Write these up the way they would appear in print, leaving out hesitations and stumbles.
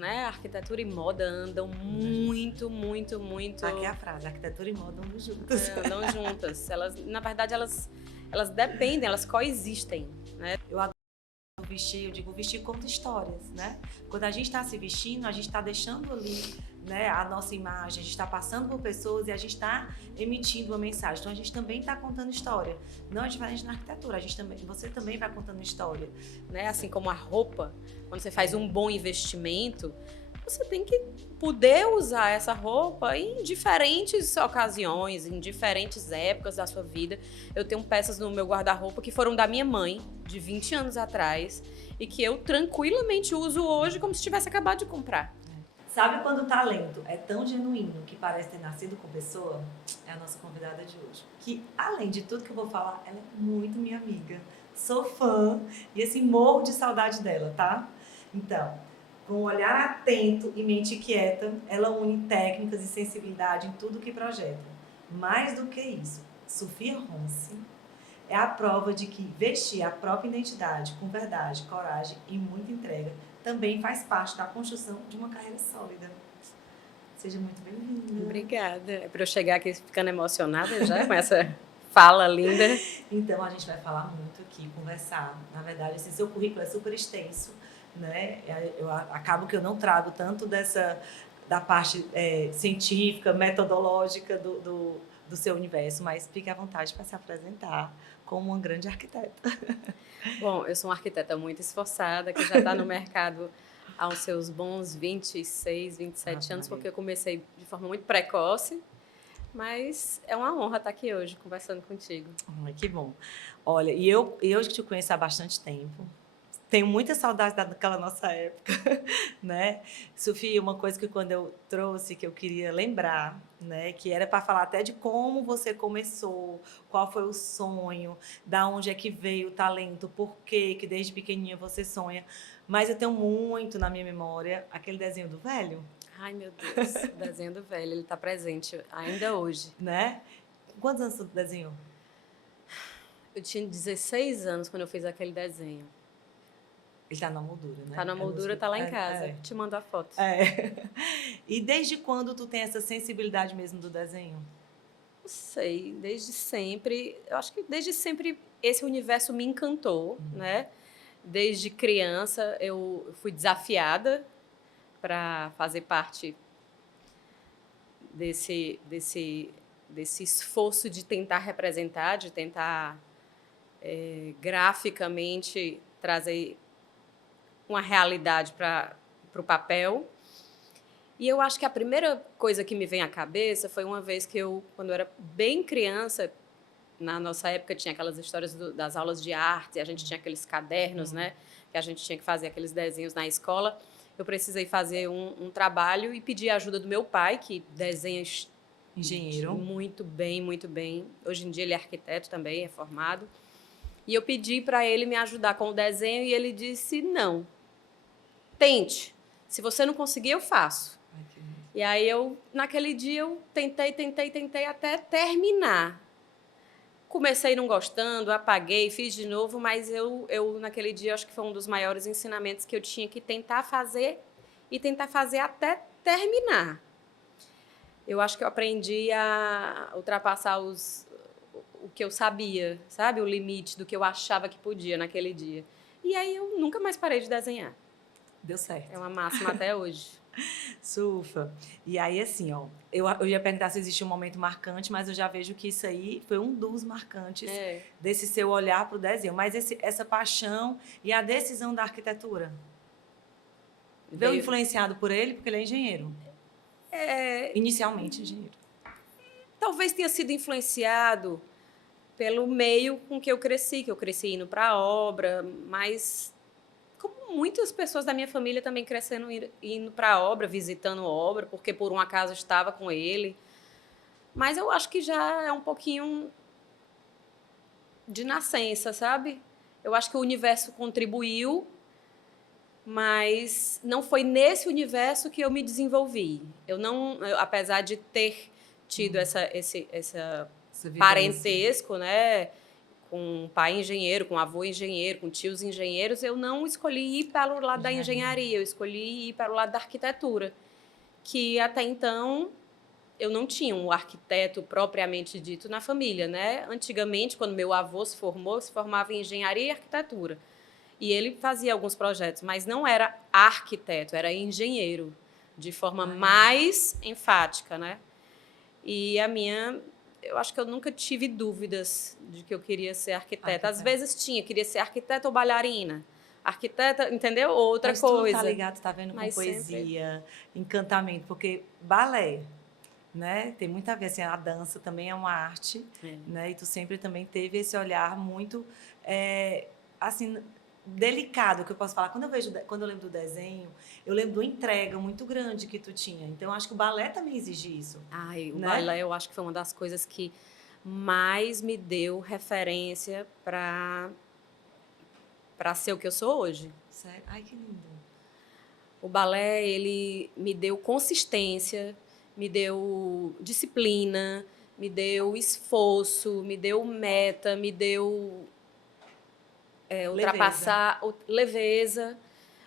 né? Arquitetura e moda andam muito, muito, muito... Aqui é a frase, arquitetura e moda andam juntas. Andam juntas. Na verdade, elas dependem, elas coexistem, né? Eu adoro vestir, eu digo, vestir conta histórias, né? Quando a gente está se vestindo, a gente está deixando ali, né, a nossa imagem, a gente está passando por pessoas e a gente está emitindo uma mensagem. Então a gente também está contando história. Não é diferente na arquitetura, você também vai contando história. Né? Assim como a roupa, quando você faz um bom investimento, você tem que poder usar essa roupa em diferentes ocasiões, em diferentes épocas da sua vida. Eu tenho peças no meu guarda-roupa que foram da minha mãe, de 20 anos atrás, e que eu tranquilamente uso hoje como se tivesse acabado de comprar. Sabe quando o talento é tão genuíno que parece ter nascido com pessoa? É a nossa convidada de hoje. Que, além de tudo que eu vou falar, ela é muito minha amiga. Sou fã e, assim, morro de saudade dela, tá? Então, com um olhar atento e mente quieta, ela une técnicas e sensibilidade em tudo que projeta. Mais do que isso, Sofia Ronce é a prova de que vestir a própria identidade com verdade, coragem e muita entrega também faz parte da construção de uma carreira sólida. Seja muito bem-vinda. Obrigada. É para eu chegar aqui ficando emocionada já com essa fala linda. Então, a gente vai falar muito aqui, conversar. Na verdade, assim, seu currículo é super extenso, né? Eu acabo que eu não trago tanto da parte científica, metodológica do seu universo, mas fique à vontade para se apresentar como uma grande arquiteta. Bom, eu sou uma arquiteta muito esforçada, que já está no mercado há os seus bons 26, 27 anos, porque eu comecei de forma muito precoce, mas é uma honra estar aqui hoje conversando contigo. Ai, que bom. Olha, e eu que te conheço há bastante tempo, tenho muita saudade daquela nossa época, né? Sofia, uma coisa que quando eu trouxe, que eu queria lembrar, né? Que era para falar até de como você começou, qual foi o sonho, da onde é que veio o talento, por quê que desde pequenininha você sonha. Mas eu tenho muito na minha memória aquele desenho do velho. Ai, meu Deus, o desenho do velho, ele está presente ainda hoje. Né? Quantos anos você desenhou? Eu tinha 16 anos quando eu fiz aquele desenho. Ele tá na moldura, né? Tá na moldura, tá lá em casa. Te mando a foto. E desde quando tu tem essa sensibilidade mesmo do desenho? Não sei, desde sempre. Eu acho que desde sempre esse universo me encantou, né? Desde criança eu fui desafiada para fazer parte desse esforço de tentar representar, de tentar graficamente trazer uma realidade para o papel. E eu acho que a primeira coisa que me vem à cabeça foi uma vez que quando eu era bem criança, na nossa época tinha aquelas histórias das aulas de arte, a gente tinha aqueles cadernos, né, que a gente tinha que fazer aqueles desenhos na escola. Eu precisei fazer um trabalho e pedi a ajuda do meu pai, que desenha engenheiro muito bem, muito bem. Hoje em dia ele é arquiteto também, é formado. E eu pedi para ele me ajudar com o desenho e ele disse, não, tente. Se você não conseguir, eu faço. E aí, naquele dia, eu tentei até terminar. Comecei não gostando, apaguei, fiz de novo, mas naquele dia, acho que foi um dos maiores ensinamentos que eu tinha que tentar fazer até terminar. Eu acho que eu aprendi a ultrapassar o que eu sabia, sabe? O limite do que eu achava que podia naquele dia. E aí, eu nunca mais parei de desenhar. Deu certo. É uma máxima até hoje. Sufa. E aí, assim, ó, eu ia perguntar se existe um momento marcante, mas eu já vejo que isso aí foi um dos marcantes desse seu olhar para o desenho. Mas essa paixão e a decisão da arquitetura? Veio influenciado por ele, porque ele é engenheiro. Inicialmente engenheiro. Talvez tenha sido influenciado pelo meio com que eu cresci indo para a obra, mas como muitas pessoas da minha família também crescendo indo para a obra, visitando a obra, porque por um acaso estava com ele. Mas eu acho que já é um pouquinho de nascença, sabe? Eu acho que o universo contribuiu, mas não foi nesse universo que eu me desenvolvi. Apesar de ter tido esse parentesco, né, com um pai engenheiro, com um avô engenheiro, com tios engenheiros, eu não escolhi ir para o lado da engenharia, eu escolhi ir para o lado da arquitetura, que até então eu não tinha um arquiteto propriamente dito na família, né? Antigamente, quando meu avô se formou, se formava em engenharia e arquitetura. E ele fazia alguns projetos, mas não era arquiteto, era engenheiro, de forma mais enfática, né? E eu acho que eu nunca tive dúvidas de que eu queria ser arquiteta. Às vezes queria ser arquiteta ou bailarina. Arquiteta, entendeu? Outra coisa. Mas tu tá ligado, tá vendo, com poesia, encantamento, porque balé, né? Tem muito a ver, assim, a dança também é uma arte, né? E tu sempre também teve esse olhar muito, assim, delicado, que eu posso falar. Quando eu lembro do desenho, eu lembro de uma entrega muito grande que tu tinha. Então, eu acho que o balé também exige isso. Ai, o né? balé eu acho que foi uma das coisas que mais me deu referência para ser o que eu sou hoje. Sério? Ai, que lindo. O balé, ele me deu consistência, me deu disciplina, me deu esforço, me deu meta, me deu ultrapassar leveza,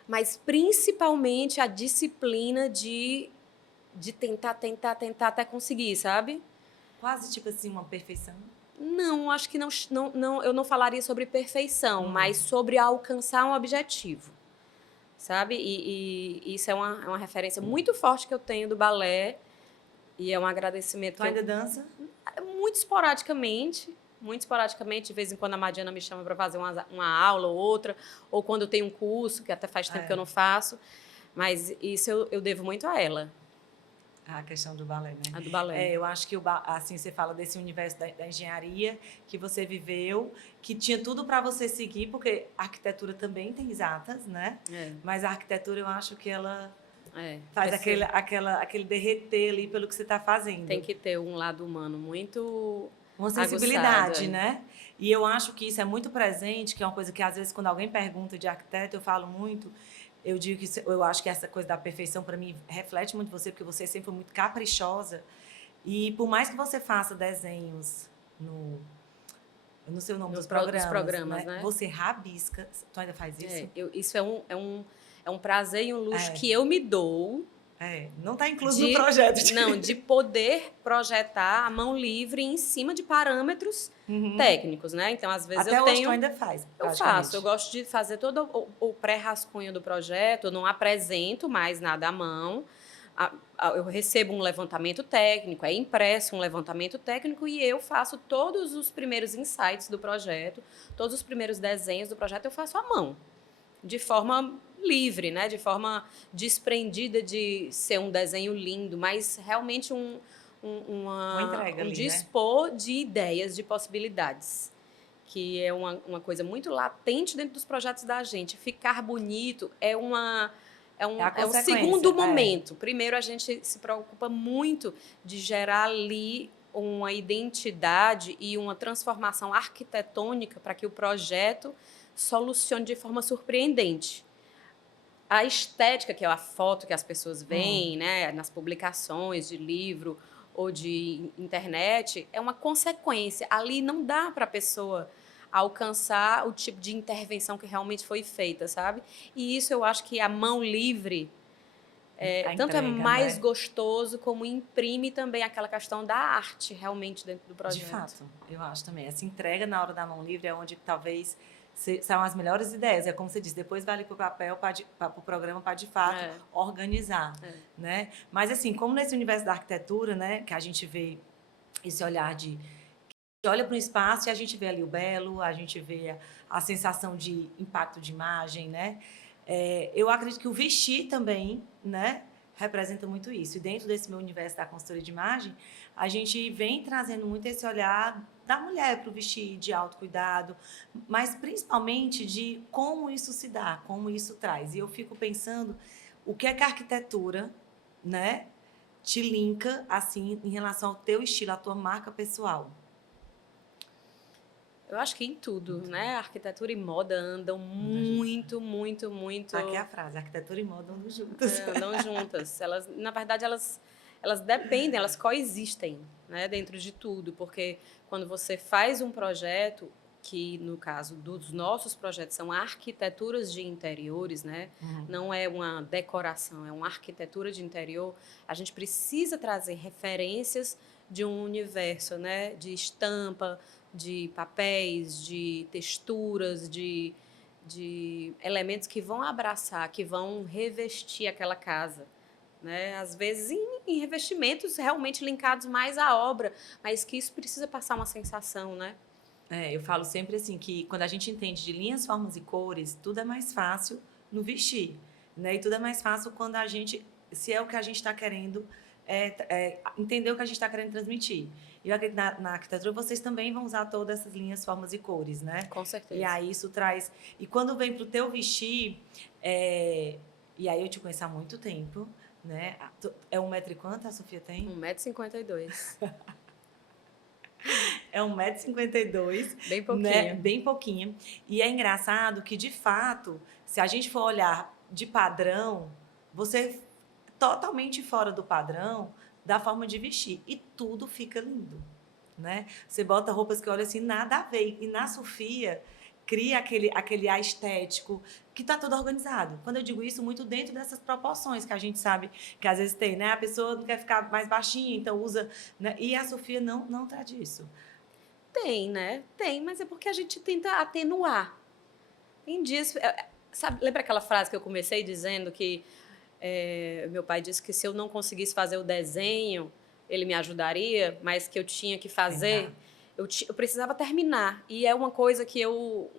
mas principalmente a disciplina de tentar até conseguir, sabe? Quase tipo assim, uma perfeição. Não, acho que não, eu não falaria sobre perfeição, mas sobre alcançar um objetivo, sabe? E isso é uma referência muito forte que eu tenho do balé e é um agradecimento. Tu ainda dança? Muito esporadicamente. Muito esporadicamente, de vez em quando a Madiana me chama para fazer uma aula ou outra, ou quando eu tenho um curso, que até faz tempo que eu não faço, mas isso eu devo muito a ela. A questão do balé, né? A do balé. Eu acho que, assim, você fala desse universo da engenharia que você viveu, que tinha tudo para você seguir, porque a arquitetura também tem exatas, né? Mas a arquitetura, eu acho que ela faz aquele derreter ali pelo que você está fazendo. Tem que ter um lado humano muito uma sensibilidade, né? E eu acho que isso é muito presente, que é uma coisa que, às vezes, quando alguém pergunta de arquiteto, eu falo muito... Eu digo que eu acho que essa coisa da perfeição, para mim, reflete muito você, porque você sempre foi muito caprichosa. E por mais que você faça desenhos eu não sei o nome dos programas, né? Você rabisca. Tu ainda faz isso? Isso é um prazer e um luxo que eu me dou. Não está incluso no projeto. Não, de poder projetar a mão livre em cima de parâmetros técnicos, né? Então, às vezes Até hoje tu ainda faz, eu faço. Eu gosto de fazer todo o pré-rascunho do projeto. Eu não apresento mais nada à mão. Eu recebo um levantamento técnico, é impresso um levantamento técnico e eu faço todos os primeiros insights do projeto, todos os primeiros desenhos do projeto eu faço à mão, de forma livre, né? De forma desprendida de ser um desenho lindo, mas realmente uma entrega ali, dispor de ideias, de possibilidades, que é uma coisa muito latente dentro dos projetos da gente. Ficar bonito é um segundo momento. Primeiro, a gente se preocupa muito de gerar ali uma identidade e uma transformação arquitetônica para que o projeto solucione de forma surpreendente. A estética, que é a foto que as pessoas veem, né, nas publicações de livro ou de internet, é uma consequência. Ali não dá para a pessoa alcançar o tipo de intervenção que realmente foi feita, sabe? E isso eu acho que a mão livre tanto é mais gostoso, como imprime também aquela questão da arte realmente dentro do projeto. De fato, eu acho também. Essa entrega na hora da mão livre é onde talvez são as melhores ideias. É como você disse, depois vai ali para o papel, para o programa, para de fato organizar. Né? Mas assim, como nesse universo da arquitetura, né, que a gente vê esse olhar de... A gente olha para um espaço e a gente vê ali o belo, a gente vê a sensação de impacto de imagem, né? Eu acredito que o vestir também, né, representa muito isso. E dentro desse meu universo da consultoria de imagem, a gente vem trazendo muito esse olhar da mulher para o vestir, de autocuidado, mas principalmente de como isso se dá, como isso traz. E eu fico pensando o que é que a arquitetura, né, te linka assim em relação ao teu estilo, à tua marca pessoal. Eu acho que em tudo, né? Arquitetura e moda andam muito. Aqui é a frase, arquitetura e moda andam juntas. Andam juntas. Na verdade, elas dependem, elas coexistem, né? Dentro de tudo, porque quando você faz um projeto, que no caso dos nossos projetos são arquiteturas de interiores, né? Não é uma decoração, é uma arquitetura de interior, a gente precisa trazer referências de um universo, né? De estampa, de papéis, de texturas, de elementos que vão abraçar, que vão revestir aquela casa. Né? Às vezes em revestimentos realmente linkados mais à obra, mas que isso precisa passar uma sensação, né? Eu falo sempre assim, que quando a gente entende de linhas, formas e cores, tudo é mais fácil no vestir, né? E tudo é mais fácil quando a gente, se é o que a gente está querendo, entender o que a gente está querendo transmitir. E eu acredito na arquitetura, vocês também vão usar todas essas linhas, formas e cores, né? Com certeza. E aí isso traz... E quando vem para o teu vestir, e aí eu te conheço há muito tempo, né? É 1 metro e quanto a Sofia tem? 1,52 m. É 1,52 m. Bem pouquinho. Né? Bem pouquinho. E é engraçado que, de fato, se a gente for olhar de padrão, você totalmente fora do padrão da forma de vestir. E tudo fica lindo, né? Você bota roupas que, olha assim, nada a ver. E na Sofia, cria aquele ar estético, que está tudo organizado. Quando eu digo isso, muito dentro dessas proporções que a gente sabe que às vezes tem, né? A pessoa não quer ficar mais baixinha, então usa... Né? E a Sofia não traz isso. Tem, né? Tem, mas é porque a gente tenta atenuar. Tem dias... Sabe, lembra aquela frase que eu comecei dizendo que meu pai disse que se eu não conseguisse fazer o desenho, ele me ajudaria, mas que eu tinha que fazer... Eu precisava terminar. E é uma coisa que eu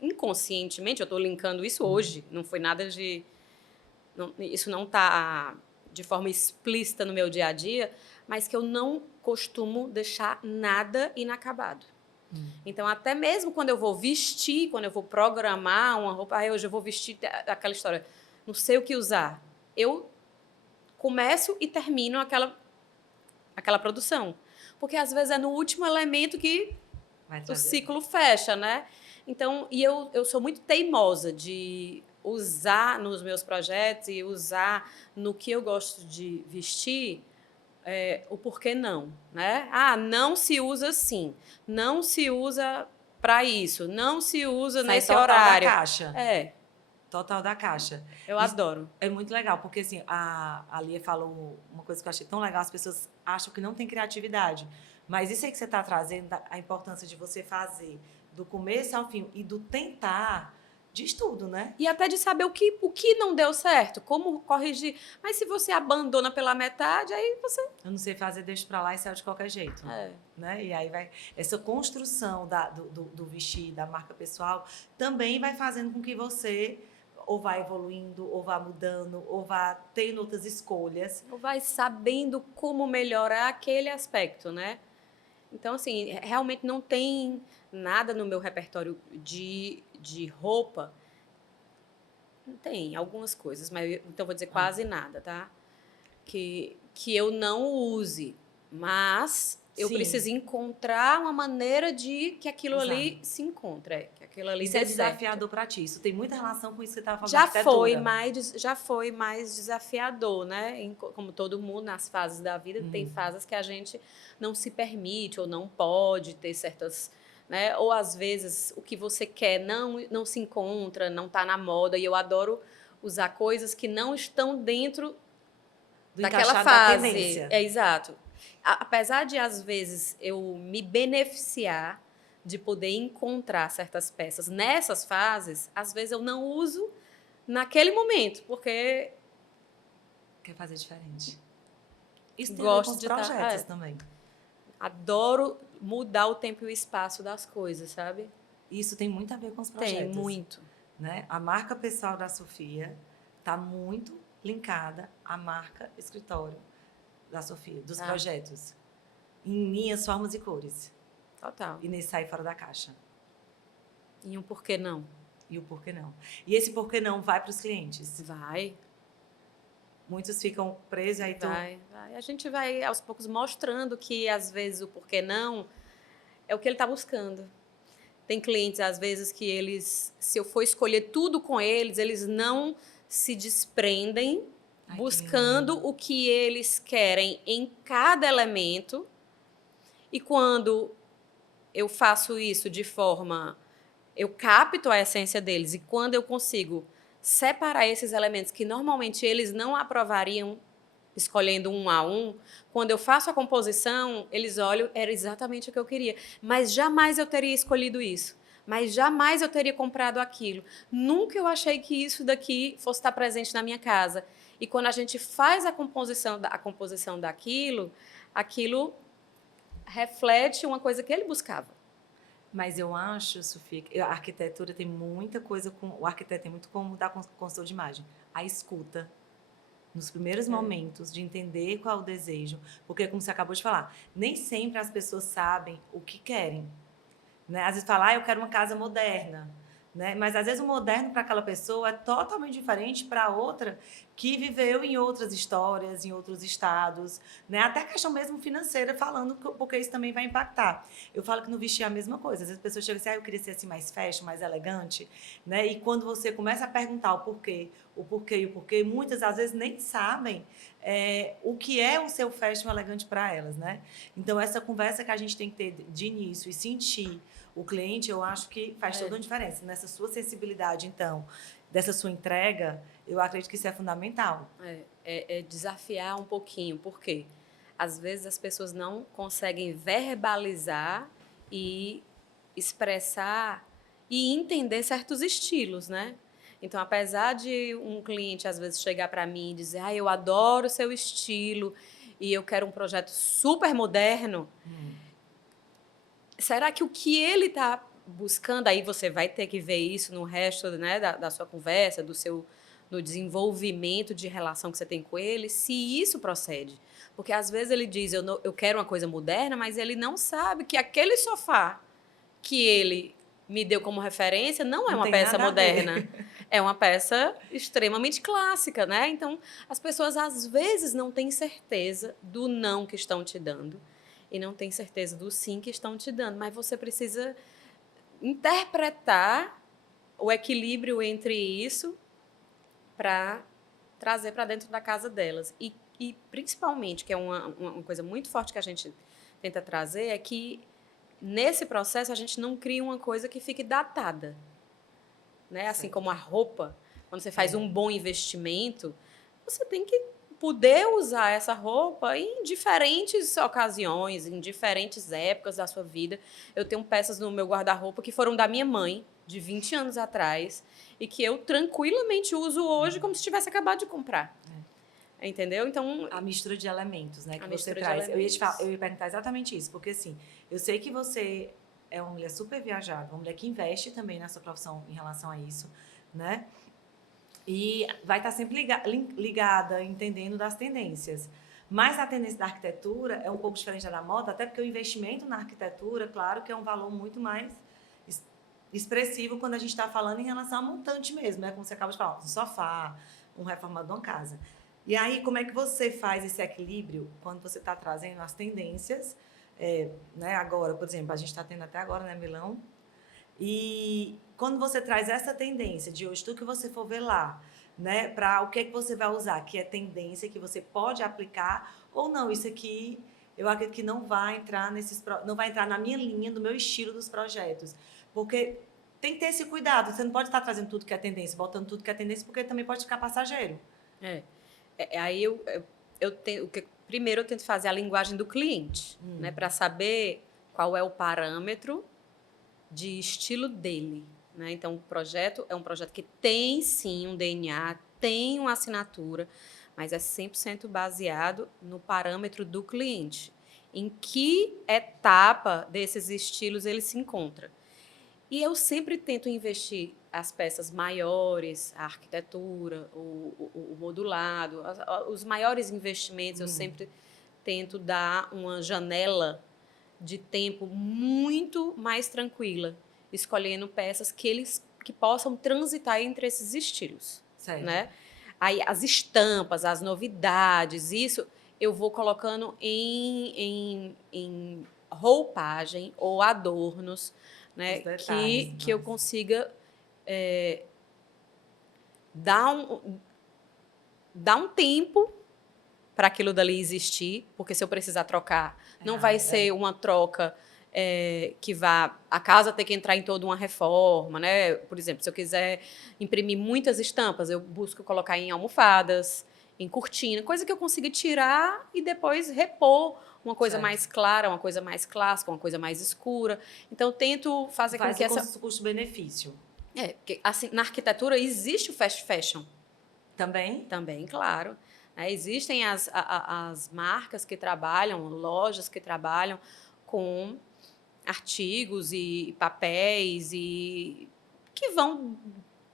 inconscientemente, eu estou linkando isso hoje, não foi nada de... isso não está de forma explícita no meu dia a dia, mas que eu não costumo deixar nada inacabado. Então, até mesmo quando eu vou vestir, quando eu vou programar uma roupa, hoje eu vou vestir aquela história, não sei o que usar. Eu começo e termino aquela produção. Porque, às vezes, é no último elemento que o ciclo fecha, né? Então, e eu sou muito teimosa de usar nos meus projetos e usar no que eu gosto de vestir o porquê não, né? Não se usa assim, não se usa para isso, não se usa nesse horário. Total da caixa. Total da caixa. Eu adoro. É muito legal, porque assim, a Lia falou uma coisa que eu achei tão legal, as pessoas acham que não tem criatividade, mas isso aí que você está trazendo, a importância de você fazer do começo ao fim e do tentar, diz tudo, né? E até de saber o que não deu certo, como corrigir. Mas se você abandona pela metade, aí você... Eu não sei fazer, deixa pra lá e sai de qualquer jeito. Né? E aí vai... Essa construção do vestir, da marca pessoal, também vai fazendo com que você ou vá evoluindo, ou vá mudando, ou vá tendo outras escolhas. Ou vai sabendo como melhorar aquele aspecto, né? Então, assim, realmente não tem nada no meu repertório de roupa. Tem algumas coisas, mas então vou dizer quase nada, tá? Que eu não use, mas eu preciso encontrar uma maneira de que aquilo ali se encontre, que aquilo ali isso é desafiador para ti. Isso tem muita relação com isso que você estava falando. Já foi mais desafiador, né? Como todo mundo nas fases da vida, tem fases que a gente não se permite ou não pode ter certas, né? Ou às vezes o que você quer não se encontra, não está na moda. E eu adoro usar coisas que não estão dentro daquela fase. Da tendência. Exato. Apesar de, às vezes, eu me beneficiar de poder encontrar certas peças nessas fases, às vezes eu não uso naquele momento, porque... Quer fazer diferente. Isso tem gosto com os de projetos também. Adoro mudar o tempo e o espaço das coisas, sabe? Isso tem muito a ver com os projetos. Tem, muito. Né? A marca pessoal da Sofia está muito linkada à marca escritório da Sofia, dos projetos. Em linhas, formas e cores. Total. E nesse sair fora da caixa. E um porquê não. E o porquê não. E esse porquê não vai para os clientes? Vai. Muitos ficam presos, aí vai. A gente vai, aos poucos, mostrando que, às vezes, o porquê não é o que ele está buscando. Tem clientes, às vezes, que eles, se eu for escolher tudo com eles, eles não se desprendem buscando o que eles querem em cada elemento. E quando eu faço isso de forma... Eu capto a essência deles e quando eu consigo separar esses elementos que normalmente eles não aprovariam escolhendo um a um, quando eu faço a composição, eles olham, era exatamente o que eu queria. Mas jamais eu teria escolhido isso. Mas jamais eu teria comprado aquilo. Nunca eu achei que isso daqui fosse estar presente na minha casa. E quando a gente faz a composição daquilo, aquilo reflete uma coisa que ele buscava. Mas eu acho, Sofia, que a arquitetura tem muita coisa com... O arquiteto tem muito como mudar com construção de imagem. A escuta. Nos primeiros momentos de entender qual é o desejo. Porque, como você acabou de falar, nem sempre as pessoas sabem o que querem. Né? Às vezes fala, eu quero uma casa moderna. Né? Mas, às vezes, o moderno para aquela pessoa é totalmente diferente para outra que viveu em outras histórias, em outros estados. Né? Até a questão mesmo financeira, falando, porque isso também vai impactar. Eu falo que no vestir é a mesma coisa. Às vezes, as pessoas chegam assim, eu queria ser assim mais fashion, mais elegante. Né? E quando você começa a perguntar o porquê e o porquê, muitas, às vezes, nem sabem o que é o seu fashion elegante para elas. Né? Então, essa conversa que a gente tem que ter de início e sentir o cliente, eu acho que faz toda uma diferença. Nessa sua sensibilidade, então, dessa sua entrega, eu acredito que isso é fundamental. É desafiar um pouquinho, porque às vezes as pessoas não conseguem verbalizar e expressar e entender certos estilos, né? Então, apesar de um cliente às vezes chegar para mim e dizer, eu adoro o seu estilo e eu quero um projeto super moderno, será que o que ele está buscando, aí você vai ter que ver isso no resto, né, da sua conversa, no desenvolvimento de relação que você tem com ele, se isso procede. Porque às vezes ele diz, eu quero uma coisa moderna, mas ele não sabe que aquele sofá que ele me deu como referência não é uma peça moderna. É uma peça extremamente clássica, né? Então, as pessoas às vezes não têm certeza do não que estão te dando e não têm certeza do sim que estão te dando, mas você precisa interpretar o equilíbrio entre isso para trazer para dentro da casa delas. E principalmente, que é uma coisa muito forte que a gente tenta trazer, é que nesse processo a gente não cria uma coisa que fique datada. Né? Assim como a roupa, quando você faz um bom investimento, você tem que poder usar essa roupa em diferentes ocasiões, em diferentes épocas da sua vida. Eu tenho peças no meu guarda-roupa que foram da minha mãe, de 20 anos atrás, e que eu tranquilamente uso hoje como se tivesse acabado de comprar. Entendeu? Então, a mistura de elementos, né, que você traz. Eu ia perguntar exatamente isso, porque assim, eu sei que você é uma mulher super viajada, uma mulher que investe também na sua profissão em relação a isso, né? E vai estar sempre ligada, entendendo das tendências. Mas a tendência da arquitetura é um pouco diferente da moda, até porque o investimento na arquitetura, claro que é um valor muito mais expressivo quando a gente está falando em relação a montante mesmo, né? Como você acaba de falar, um sofá, um reformador de uma casa. E aí, como é que você faz esse equilíbrio quando você está trazendo as tendências? Né? Agora, por exemplo, a gente está tendo até agora, né, Milão? E quando você traz essa tendência de hoje, tudo que você for ver lá, né, para o que é que você vai usar, que é tendência que você pode aplicar ou não, isso aqui eu acredito que não vai entrar não vai entrar na minha linha, do meu estilo dos projetos, porque tem que ter esse cuidado. Você não pode estar trazendo tudo que é tendência, botando tudo que é tendência, porque também pode ficar passageiro. Aí primeiro eu tento fazer a linguagem do cliente, né, para saber qual é o parâmetro de estilo dele. Né? Então, o projeto é um projeto que tem, sim, um DNA, tem uma assinatura, mas é 100% baseado no parâmetro do cliente. Em que etapa desses estilos ele se encontra. E eu sempre tento investir as peças maiores, a arquitetura, o modulado, os maiores investimentos, eu sempre tento dar uma janela de tempo muito mais tranquila, escolhendo peças que possam transitar entre esses estilos. Certo. Né? Aí, as estampas, as novidades, isso eu vou colocando em roupagem ou adornos, né, que eu consiga dar um tempo para aquilo dali existir, porque se eu precisar trocar, não vai ser uma troca que vá a casa ter que entrar em toda uma reforma, né? Por exemplo, se eu quiser imprimir muitas estampas, eu busco colocar em almofadas, em cortina, coisa que eu consiga tirar e depois repor uma coisa Certo. mais clara, uma coisa mais clássica, uma coisa mais escura. Então, eu tento fazer com que essa... custo-benefício. Porque, assim, na arquitetura existe o fast fashion. Também? Também, claro. Existem as marcas que trabalham, lojas que trabalham com artigos e papéis e que vão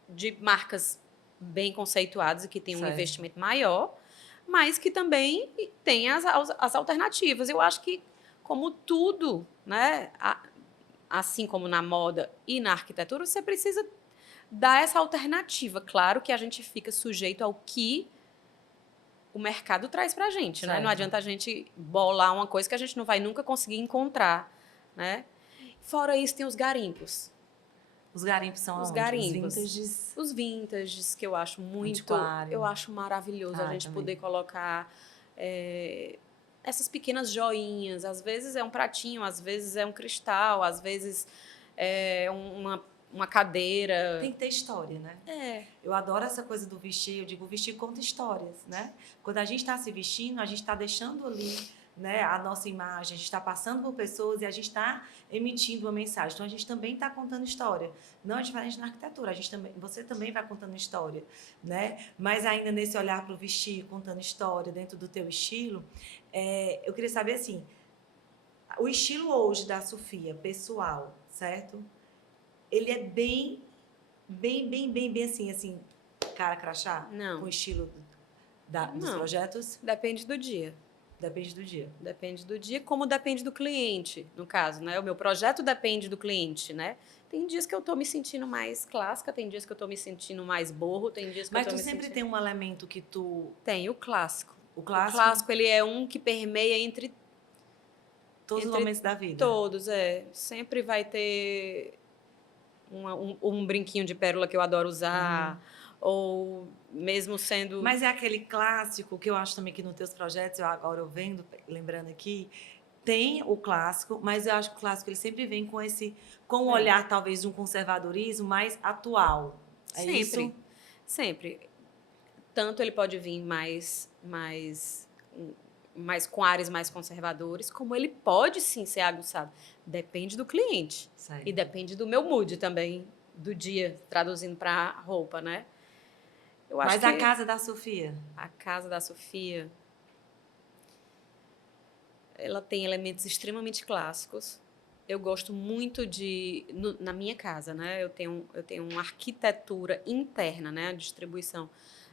de marcas bem conceituadas e que têm um Certo. investimento maior, mas que também tem as alternativas. Eu acho que, como tudo, né, assim como na moda e na arquitetura, você precisa dar essa alternativa. Claro que a gente fica sujeito ao que o mercado traz para a gente, né? Não Certo. adianta a gente bolar uma coisa que a gente não vai nunca conseguir encontrar, né? Fora isso, tem os garimpos. Os garimpos são Os aonde? garimpos. Os vintages? Os vintages, que eu acho muito... Antiquário. Eu acho maravilhoso a gente também. poder colocar essas pequenas joinhas. Às vezes é um pratinho, às vezes é um cristal, às vezes é uma cadeira. Tem que ter história, né? Eu adoro essa coisa do vestir. Eu digo, o vestir conta histórias, né? Quando a gente está se vestindo, a gente está deixando ali, né, a nossa imagem, a gente está passando por pessoas e a gente está emitindo uma mensagem. Então, a gente também está contando história. Não é diferente na arquitetura. Você também vai contando história, né? Mas ainda nesse olhar para o vestir, contando história dentro do teu estilo, eu queria saber, assim, o estilo hoje da Sofia, pessoal, certo? Ele é bem assim, cara crachá? Não. Com o estilo dos Não. projetos? Depende do dia. Depende do dia. Depende do dia, como depende do cliente, no caso, né? O meu projeto depende do cliente, né? Tem dias que eu tô me sentindo mais clássica, tem dias que eu tô me sentindo mais boho, tem dias que Mas eu tô tu me sempre sentindo... tem um elemento que tu... Tem o clássico. O O clássico? clássico, ele é um que permeia entre Todos os momentos da vida. todos, Sempre vai ter um brinquinho de pérola que eu adoro usar, ou mesmo sendo... Mas é aquele clássico que eu acho também que nos teus projetos, agora eu vendo, lembrando aqui, tem o clássico, mas eu acho que o clássico ele sempre vem com um olhar talvez de um conservadorismo mais atual. É sempre, isso? sempre. Tanto ele pode vir mais com áreas mais conservadores, como ele pode sim ser aguçado. Depende do cliente. Certo. E depende do meu mood também, do dia, traduzindo para roupa, né? Eu acho Mas que a casa da Sofia? a casa da Sofia, ela tem elementos extremamente clássicos. Eu gosto muito na minha casa, né? Eu tenho uma arquitetura interna, né? A distribuição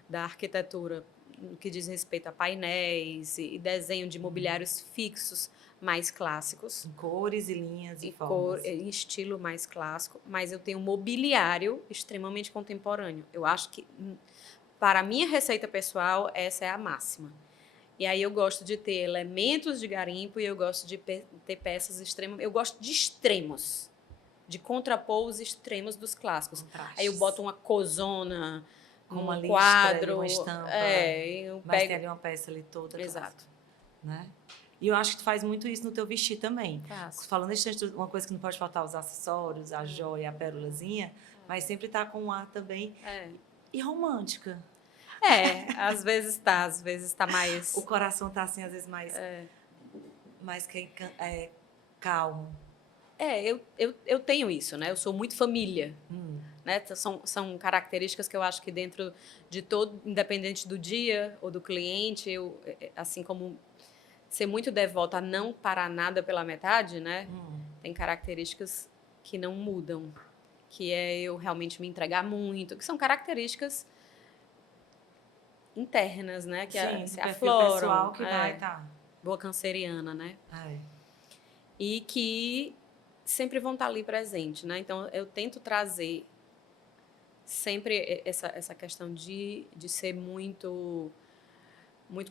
da arquitetura no que diz respeito a painéis e desenho de mobiliários fixos mais clássicos. Em cores e linhas e formas. Em estilo mais clássico, mas eu tenho um mobiliário extremamente contemporâneo. Eu acho que, para a minha receita pessoal, essa é a máxima. E aí eu gosto de ter elementos de garimpo e eu gosto de ter peças extremas. Eu gosto de extremos, de contrapor os extremos dos clássicos. Contrastes. Aí eu boto uma cozona, com uma listra, quadro, uma estampa, eu mas pego... tem ali uma peça ali toda. Exato. Né? E eu acho que tu faz muito isso no teu vestir também. Faço. Falando nesse uma coisa que não pode faltar, os acessórios, a joia, a pérolazinha, mas sempre tá com um ar também. E romântica. Às vezes tá mais... O coração tá assim, às vezes mais calmo. Eu tenho isso, né? Eu sou muito família. Né? São características que eu acho que dentro de todo, independente do dia ou do cliente, assim como ser muito devota a não parar nada pela metade, né? Tem características que não mudam, que é eu realmente me entregar muito, que são características internas, né? Que se afloram. Pessoal que vai estar. Boa canceriana, né? E que sempre vão estar ali presente, né? Então, eu tento trazer sempre essa questão de ser muito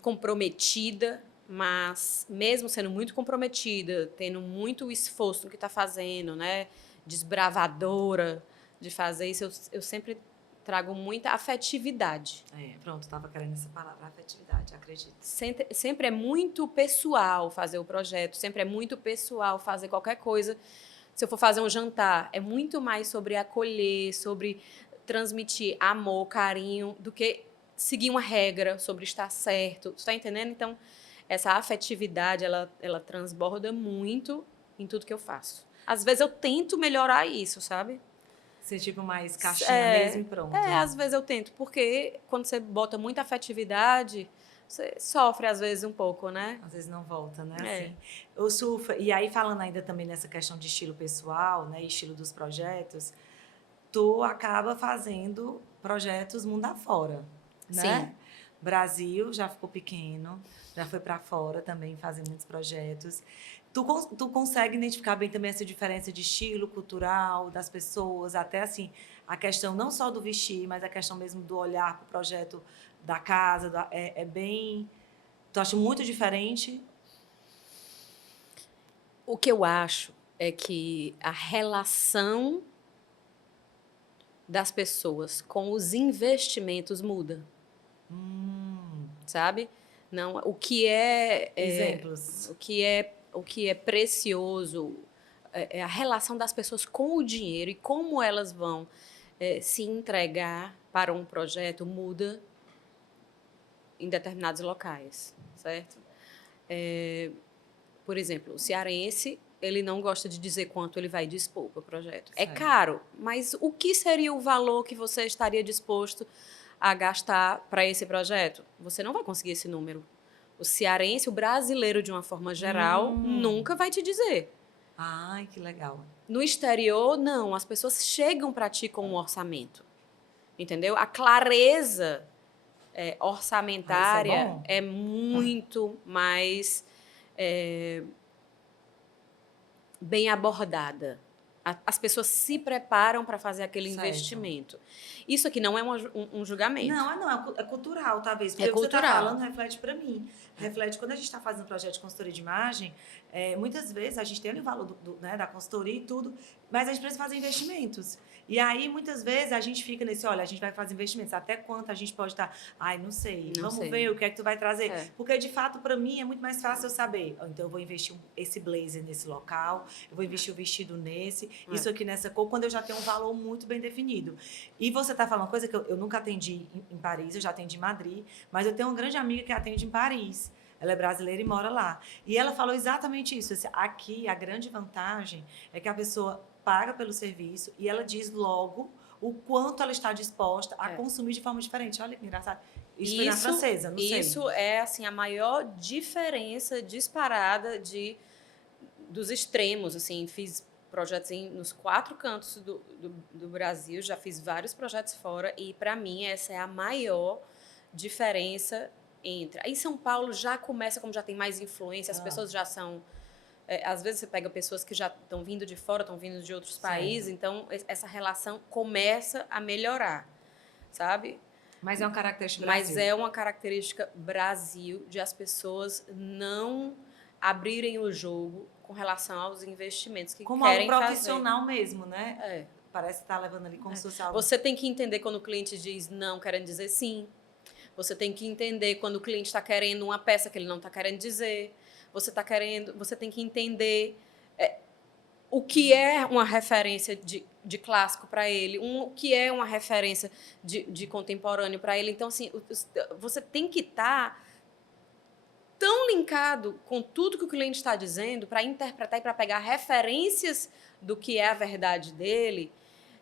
comprometida, mas mesmo sendo muito comprometida, tendo muito esforço no que está fazendo, né? Desbravadora de fazer isso, eu sempre trago muita afetividade. Pronto, estava querendo essa palavra, afetividade, acredito. Sempre é muito pessoal fazer o projeto, sempre é muito pessoal fazer qualquer coisa. Se eu for fazer um jantar, é muito mais sobre acolher, sobre transmitir amor, carinho, do que seguir uma regra sobre estar certo. Você está entendendo? Então, essa afetividade, ela transborda muito em tudo que eu faço. Às vezes eu tento melhorar isso, sabe? Ser tipo mais caixinha mesmo e pronto. Às vezes eu tento, porque quando você bota muita afetividade, você sofre às vezes um pouco, né? Às vezes não volta, né? Assim. O Sufa, e aí falando ainda também nessa questão de estilo pessoal, né? Estilo dos projetos, tu acaba fazendo projetos mundo afora, né? Sim. Brasil já ficou pequeno, já foi para fora também fazer muitos projetos. Tu consegue identificar bem também essa diferença de estilo cultural das pessoas, até assim, a questão não só do vestir, mas a questão mesmo do olhar para o projeto da casa, é bem... Tu acha muito diferente? O que eu acho é que a relação das pessoas com os investimentos muda, sabe? Não, Exemplos. o que é precioso é a relação das pessoas com o dinheiro e como elas vão se entregar para um projeto muda em determinados locais, certo? Por exemplo, o cearense, ele não gosta de dizer quanto ele vai dispor para o projeto. É Certo. caro, mas o que seria o valor que você estaria disposto a gastar para esse projeto? Você não vai conseguir esse número. O cearense, o brasileiro, de uma forma geral, nunca vai te dizer. Ai, que legal. No exterior, não. As pessoas chegam para ti com um orçamento. Entendeu? A clareza orçamentária bom. é muito mais bem abordada. As pessoas se preparam para fazer aquele Certo. investimento. Isso aqui não é um julgamento. Não, é cultural, talvez. Porque É o que você está cultural. falando reflete para mim. Reflete, quando a gente está fazendo projeto de consultoria de imagem, muitas vezes a gente tem o valor né, da consultoria e tudo, mas a gente precisa fazer investimentos. E aí, muitas vezes, a gente fica nesse, olha, a gente vai fazer investimentos, até quanto a gente pode estar... Ai, não sei, vamos ver o que é que tu vai trazer. Porque, de fato, para mim, é muito mais fácil eu saber. Então, eu vou investir esse blazer nesse local, eu vou investir o vestido nesse, isso aqui nessa cor, quando eu já tenho um valor muito bem definido. E você está falando uma coisa que eu nunca atendi em Paris, eu já atendi em Madrid, mas eu tenho uma grande amiga que atende em Paris. Ela é brasileira e mora lá. E ela falou exatamente isso. Aqui, a grande vantagem é que a pessoa paga pelo serviço e ela diz logo o quanto ela está disposta a consumir de forma diferente. Olha que engraçado. Isso foi na francesa, não sei. Isso é assim, a maior diferença disparada dos extremos. Assim, fiz projetos nos 4 cantos do Brasil, já fiz vários projetos fora e, para mim, essa é a maior diferença entre... Aí, São Paulo já começa, como já tem mais influência, as pessoas já são... às vezes você pega pessoas que já estão vindo de fora, estão vindo de outros países, então essa relação começa a melhorar, sabe? Mas é uma característica Brasil. Mas é uma característica Brasil de as pessoas não abrirem o jogo com relação aos investimentos que como querem algo profissional fazer. mesmo, né? Parece que está levando ali como se fosse algo... Você tem que entender quando o cliente diz não, querendo dizer sim. Você tem que entender quando o cliente está querendo uma peça que ele não está querendo dizer. Você tem que entender o que é uma referência de clássico para ele, o que é uma referência de contemporâneo para ele. Então, assim, você tem que estar tão linkado com tudo que o cliente está dizendo para interpretar e para pegar referências do que é a verdade dele.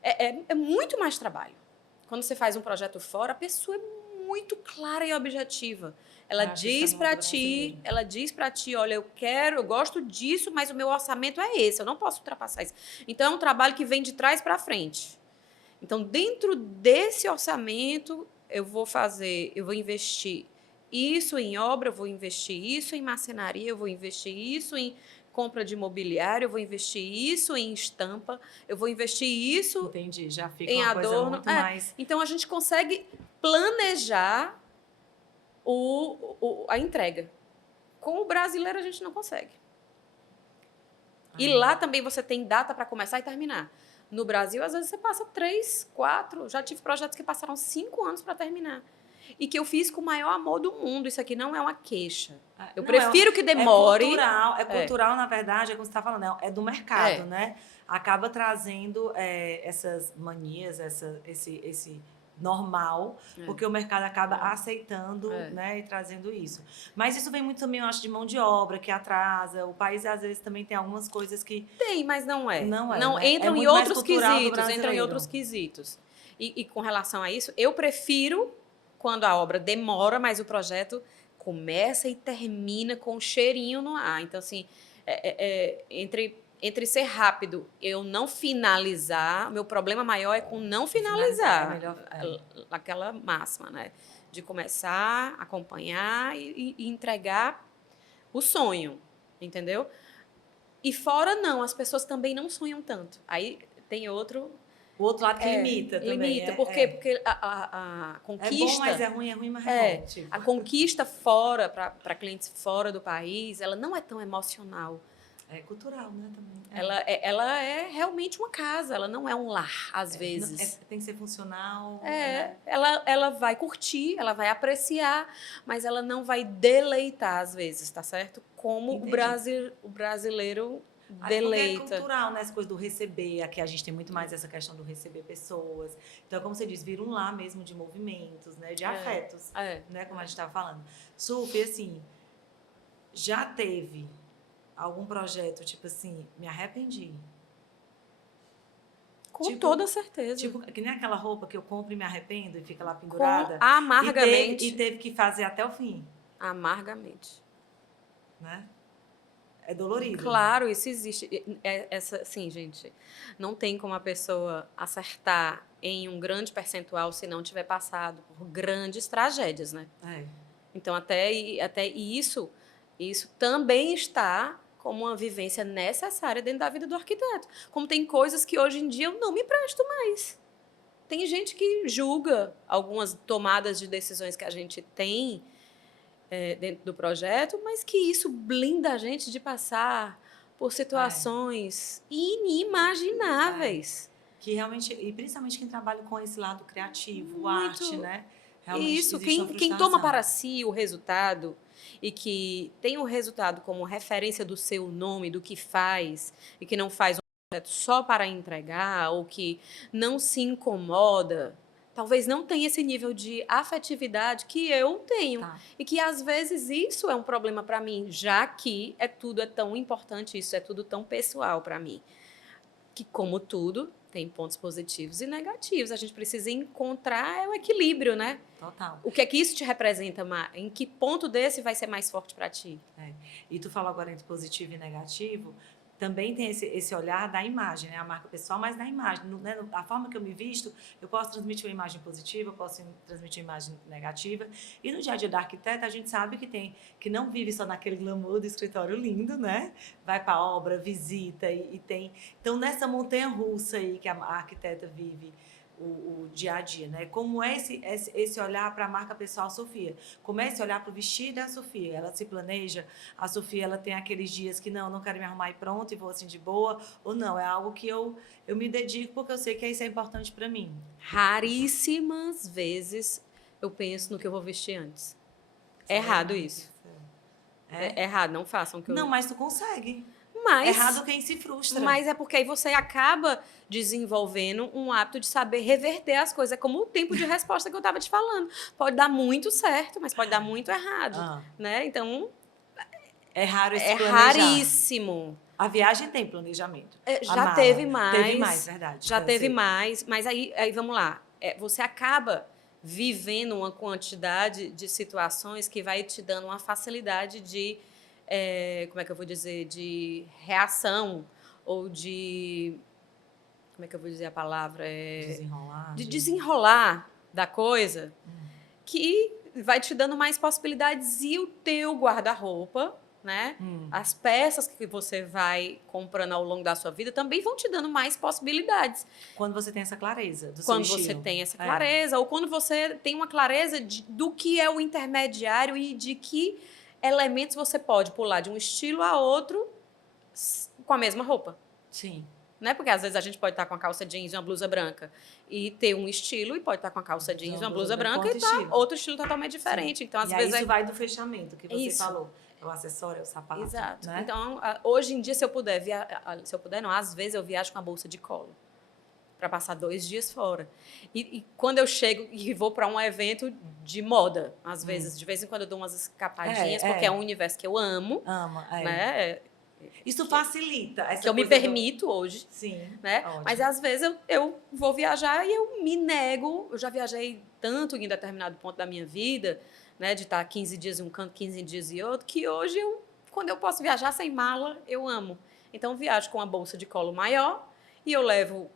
É muito mais trabalho. Quando você faz um projeto fora, a pessoa é muito clara e objetiva. Ela diz para ti, olha, eu gosto disso, mas o meu orçamento é esse, eu não posso ultrapassar isso. Então, é um trabalho que vem de trás para frente. Então, dentro desse orçamento, eu vou investir isso em obra, eu vou investir isso em marcenaria, eu vou investir isso em compra de mobiliário, eu vou investir isso em estampa, eu vou investir isso Entendi, já fica em uma adorno. coisa muito mais... Então, a gente consegue planejar a entrega. Com o brasileiro, a gente não consegue. E lá também você tem data para começar e terminar. No Brasil, às vezes você passa 3, 4, já tive projetos que passaram 5 anos para terminar. E que eu fiz com o maior amor do mundo. Isso aqui não é uma queixa. Eu Não, prefiro que demore. É cultural, na verdade, é como você está falando, é do mercado, né? Acaba trazendo essas manias, esse normal, porque o mercado acaba aceitando, né, e trazendo isso. Mas isso vem muito também, eu acho, de mão de obra, que atrasa. O país, às vezes, também tem algumas coisas que... Tem, mas não é. Não né? entram em outros quesitos. Entram em outros quesitos. E com relação a isso, eu prefiro quando a obra demora, mas o projeto começa e termina com um cheirinho no ar. Então, assim, entre ser rápido e eu não finalizar, meu problema maior é com não finalizar. Aquela máxima, né? De começar, acompanhar e entregar o sonho, entendeu? E fora não, as pessoas também não sonham tanto. Aí tem outro... O outro lado que limita também. Limita, por quê? Porque a conquista... É bom, mas é ruim, mas é bom. Tipo. A conquista fora, para clientes fora do país, ela não é tão emocional. É cultural, né, também. Ela é realmente uma casa, ela não é um lar, às vezes. Tem que ser funcional. Ela vai curtir, ela vai apreciar, mas ela não vai deleitar, às vezes, tá certo? Como o brasileiro deleita. Porque é cultural, né? Essa coisa do receber. Aqui a gente tem muito mais essa questão do receber pessoas. Então, como você diz, vira um lar mesmo de movimentos, né? De afetos, né? Como a gente estava falando. Sufi, assim, já teve algum projeto, tipo assim, me arrependi? Com toda certeza. Tipo, que nem aquela roupa que eu compro e me arrependo e fica lá pendurada. Amargamente. E teve que fazer até o fim. Amargamente. Né? É dolorido. Claro, isso existe. Sim, gente, não tem como a pessoa acertar em um grande percentual se não tiver passado por grandes tragédias, né? Então, até isso também está como uma vivência necessária dentro da vida do arquiteto. Como tem coisas que hoje em dia eu não me presto mais. Tem gente que julga algumas tomadas de decisões que a gente tem dentro do projeto, mas que isso blinda a gente de passar por situações inimagináveis. Que realmente, e principalmente quem trabalha com esse lado criativo, arte, né? Realmente isso, quem toma para si o resultado e que tem o resultado como referência do seu nome, do que faz, e que não faz um projeto só para entregar, ou que não se incomoda, talvez não tenha esse nível de afetividade que eu tenho. E que, às vezes, isso é um problema para mim, já que tudo é tão importante, isso é tudo tão pessoal para mim. Que, como tudo, tem pontos positivos e negativos. A gente precisa encontrar o equilíbrio, né? Total. O que é que isso te representa, Mar? Em que ponto desse vai ser mais forte para ti? E tu falou agora entre positivo e negativo, também tem esse olhar da imagem, né? A marca pessoal, mas da imagem. Né? A forma que eu me visto, eu posso transmitir uma imagem positiva, eu posso transmitir uma imagem negativa. E no dia a dia da arquiteta, a gente sabe que não vive só naquele glamour do escritório lindo, né? Vai para a obra, visita e tem... Então, nessa montanha-russa aí que a arquiteta vive, o dia a dia, né? Como é esse olhar para a marca pessoal Sofia? Como é esse olhar para o vestido da Sofia? Ela se planeja? A Sofia, ela tem aqueles dias que não quero me arrumar e pronto, e vou assim de boa? Ou não? É algo que eu me dedico porque eu sei que isso é importante para mim. Raríssimas vezes eu penso no que eu vou vestir antes. É errado isso. É errado, não façam o que eu... Não, mas tu consegue. Mas, errado quem se frustra. Mas é porque aí você acaba desenvolvendo um hábito de saber reverter as coisas. É como o tempo de resposta que eu estava te falando. Pode dar muito certo, mas pode dar muito errado. Né? Então, é raro esse planejar. Raríssimo. A viagem tem planejamento. Já teve mais. Teve mais, verdade. Já teve mais. Mas aí vamos lá. Você acaba vivendo uma quantidade de situações que vai te dando uma facilidade de... como é que eu vou dizer, de reação ou de, como é que eu vou dizer a palavra? Desenrolar. De desenrolar da coisa, que vai te dando mais possibilidades e o teu guarda-roupa, né? As peças que você vai comprando ao longo da sua vida também vão te dando mais possibilidades. Quando você tem essa clareza do quando seu estilo. Você tem essa clareza, ou quando você tem uma clareza do que é o intermediário e de que elementos você pode pular de um estilo a outro com a mesma roupa. Sim. né? Porque às vezes a gente pode estar com a calça jeans e uma blusa branca e ter um estilo, e pode estar com a calça jeans e uma blusa branca e tá outro estilo totalmente diferente. Sim. Então, às e vezes aí isso vai do fechamento que você isso. falou. É o acessório, é o sapato, Exato. né? Então, hoje em dia, se eu puder, se eu puder, não, às vezes eu viajo com a bolsa de colo para passar 2 dias fora. E quando eu chego e vou para um evento de moda, às vezes, de vez em quando eu dou umas escapadinhas, porque é um universo que eu amo, Ama, né? Isso facilita essa Que eu me permito hoje, Sim, né? ótimo. Mas às vezes eu vou viajar e eu me nego. Eu já viajei tanto em determinado ponto da minha vida, né? De estar 15 dias em um canto, 15 dias em outro, que hoje, quando eu posso viajar sem mala, eu amo. Então, eu viajo com uma bolsa de colo maior e eu levo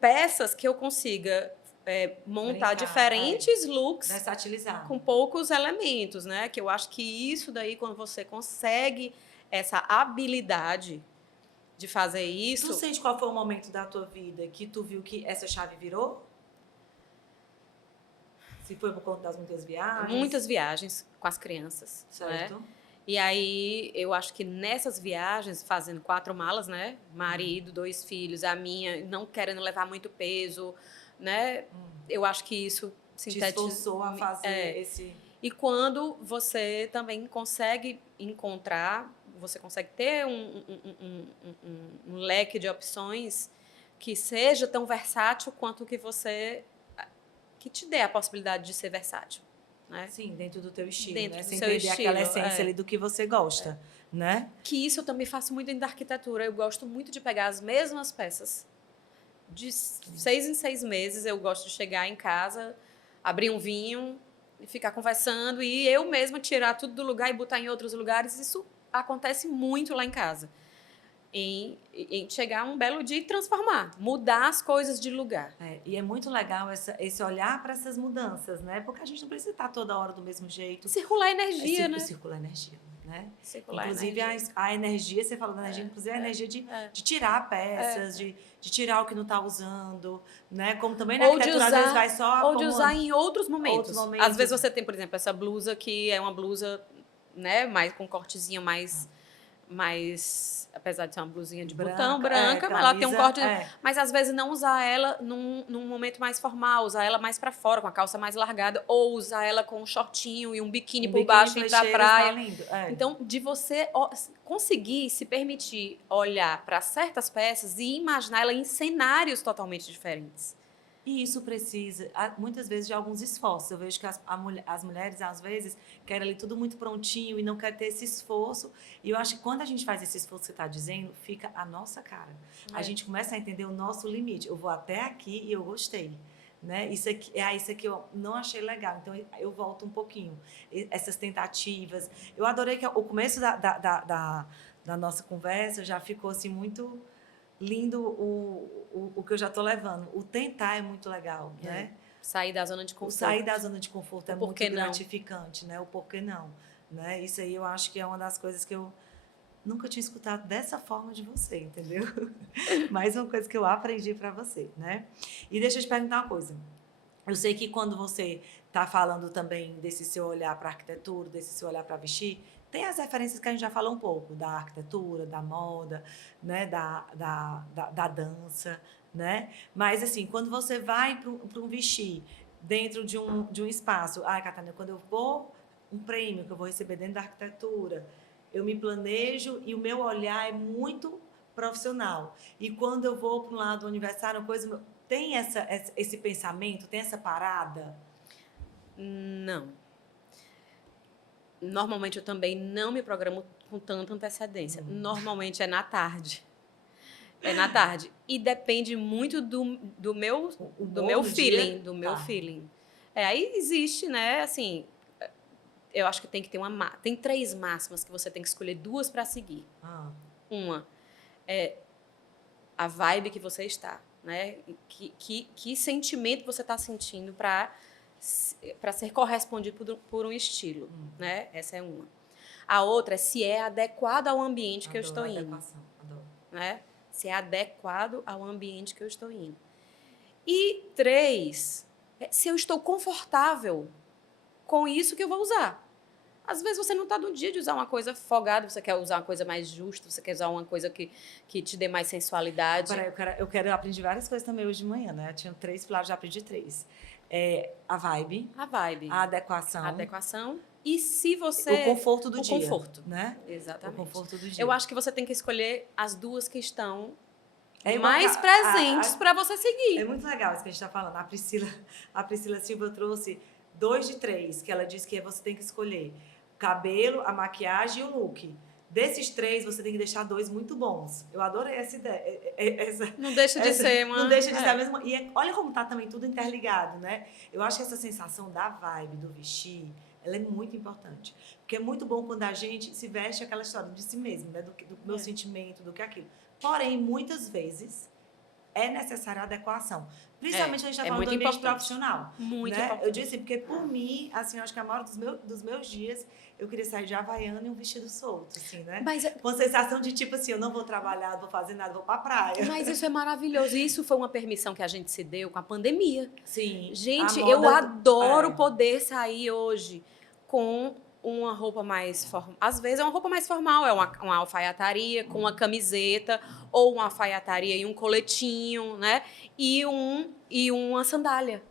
peças que eu consiga montar diferentes looks versatilizar com poucos elementos, né? Que eu acho que isso daí, quando você consegue essa habilidade de fazer isso... Tu sente qual foi o momento da tua vida que tu viu que essa chave virou? Se foi por conta das muitas viagens? Muitas viagens com as crianças, certo. Né? E aí, eu acho que nessas viagens, fazendo 4 malas, né? Marido, 2 filhos, a minha, não querendo levar muito peso, né? Eu acho que isso sintetiza... Te esforçou a fazer esse... E quando você também consegue encontrar, você consegue ter um leque de opções que seja tão versátil quanto que te dê a possibilidade de ser versátil. Né? Sim, dentro do teu estilo, dentro né? do Sem seu perder estilo, aquela essência ali do que você gosta, né? Que isso eu também faço muito dentro da arquitetura. Eu gosto muito de pegar as mesmas peças. De 6 em 6 meses, eu gosto de chegar em casa, abrir um vinho e ficar conversando e eu mesma tirar tudo do lugar e botar em outros lugares. Isso acontece muito lá em casa. Em chegar um belo dia e transformar, mudar as coisas de lugar. E é muito legal esse olhar para essas mudanças, né? Porque a gente não precisa estar toda hora do mesmo jeito. Circular energia, né? Circular energia, né? Circular inclusive energia. A energia, você falou da energia, inclusive a energia de tirar peças, de tirar o que não está usando, né? Como também na arquitetura, às vezes vai só... Ou de usar em outros momentos. momentos. Às vezes você tem, por exemplo, essa blusa que é uma blusa, né? Mais com cortezinho mais, apesar de ser uma blusinha de botão branca, mas ela tem um corte. Mas às vezes não usar ela num momento mais formal, usar ela mais para fora, com a calça mais largada, ou usar ela com um shortinho e um biquíni por baixo e ir pra praia. Tá lindo. Então, de você conseguir se permitir olhar para certas peças e imaginar ela em cenários totalmente diferentes. E isso precisa, muitas vezes, de alguns esforços. Eu vejo que as mulheres, às vezes, querem ali tudo muito prontinho e não querem ter esse esforço. E eu acho que quando a gente faz esse esforço que você está dizendo, fica a nossa cara. A gente começa a entender o nosso limite. Eu vou até aqui e eu gostei. Né? Isso aqui eu não achei legal. Então, eu volto um pouquinho. Essas tentativas. Eu adorei que o começo da nossa conversa já ficou assim muito... lindo o que eu já estou levando. O tentar é muito legal, né? Sair da zona de conforto. Sair da zona de conforto é muito gratificante, né? O porquê não. Né? Isso aí eu acho que é uma das coisas que eu nunca tinha escutado dessa forma de você, entendeu? Mais uma coisa que eu aprendi para você, né? E deixa eu te perguntar uma coisa. Eu sei que quando você está falando também desse seu olhar para a arquitetura, desse seu olhar para vestir, tem as referências que a gente já falou um pouco, da arquitetura, da moda, né, da dança, né? Mas, assim, quando você vai para um vestir dentro de um espaço... Catarina, quando eu vou... Um prêmio que eu vou receber dentro da arquitetura, eu me planejo e o meu olhar é muito profissional. E quando eu vou para um lado do aniversário, tem esse pensamento, tem essa parada? Não. Normalmente, eu também não me programo com tanta antecedência. Normalmente, é na tarde. É na tarde. E depende muito do meu feeling. Do meu feeling. Aí existe, né? Assim, eu acho que tem que ter tem 3 máximas que você tem que escolher 2 para seguir. Uma é a vibe que você está, né? Que sentimento você está sentindo para ser correspondido por um estilo, né? Essa é uma. A outra é se é adequado ao ambiente que eu estou indo. Né? Se é adequado ao ambiente que eu estou indo. E 3, se eu estou confortável com isso que eu vou usar. Às vezes você não está no dia de usar uma coisa folgada, você quer usar uma coisa mais justa, você quer usar uma coisa que te dê mais sensualidade. Agora, eu aprendi várias coisas também hoje de manhã, né? Eu tinha 3 pilares, já aprendi 3. A vibe, A vibe, a adequação, a adequação e se você... o conforto do o dia. conforto. Né? Exatamente. O conforto do dia. Eu acho que você tem que escolher as duas que estão igual mais presentes para você seguir. É muito legal isso que a gente está falando. A Priscila Silva trouxe 2 de 3, que ela disse que você tem que escolher o cabelo, a maquiagem e o look. Desses 3, você tem que deixar 2 muito bons. Eu adorei essa ideia. Não deixa de ser uma... Não deixa de ser a mesma. E olha como tá também tudo interligado, né? Eu acho que essa sensação da vibe, do vestir, ela é muito importante. Porque é muito bom quando a gente se veste aquela história de si mesmo, né? Do meu sentimento, do que aquilo. Porém, muitas vezes, é necessária a adequação. Principalmente quando a gente está falando do ambiente profissional. Muito né? importante. Eu disse, porque por mim, assim, eu acho que a maioria dos meus dias, eu queria sair de Havaiana e um vestido solto, assim, né? Mas, com a sensação de, tipo assim, eu não vou trabalhar, não vou fazer nada, vou pra praia. Mas isso é maravilhoso. Isso foi uma permissão que a gente se deu com a pandemia. Sim. Gente, eu adoro poder sair hoje com uma roupa mais formal. Às vezes é uma roupa mais formal, é uma alfaiataria com uma camiseta, ou uma alfaiataria e um coletinho, né? E uma sandália.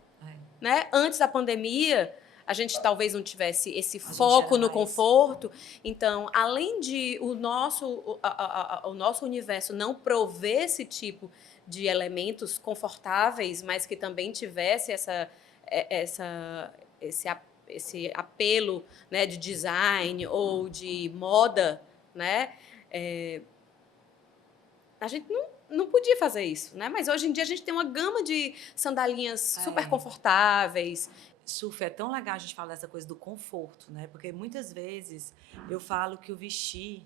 Né? Antes da pandemia, a gente talvez não tivesse esse foco no conforto. Então, além de o nosso universo não prover esse tipo de elementos confortáveis, mas que também tivesse esse apelo, né, de design ou de moda, né? A gente não podia fazer isso, né? Mas hoje em dia a gente tem uma gama de sandalinhas super confortáveis. Surf, é tão legal a gente falar dessa coisa do conforto, né? Porque muitas vezes eu falo que o vestir,